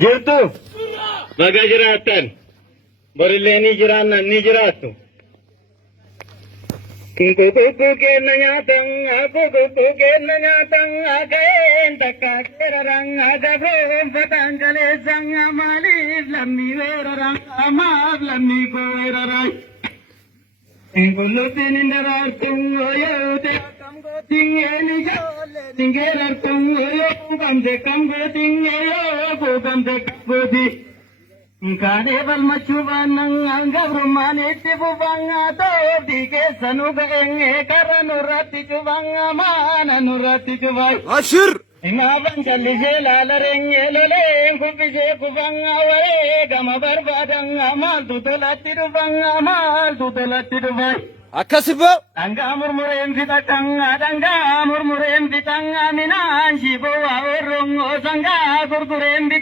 Jirtu baga jiraattan borillee ni jiraanna ni jiraattu. Kukuku kenna nyaatan kukuku kenna nyaatan ageen takka keeraraan agabroon fataan kaleessaan maaliif lammii weeraraan amaaf lammii koo weeraraan. Kulluutiin hin daraartuun yoo ta'e akkam gootiin eeni ijoollee dingeerartuun yoo kamte kam gootiin yoo kuukamte kam gooti. Kaadhee falmachuu baannaan gabrummaan itti fufannaa ta'uutii keessa nu ga'ee karra nurratti cufannaa maana nurratti cufan. Ashir. Naaban jallisee laalareenyee loleen kubbisee kufannaa waree gama barbaadangaa maaltu tolatti dhufannaa maaltu tolatti dhufan. Akkasiboo. Dhangaa murmureen fixakkangaa dhangaa murmureen fixangaa minaan shiboo waa orrongoo sangaa gurgureen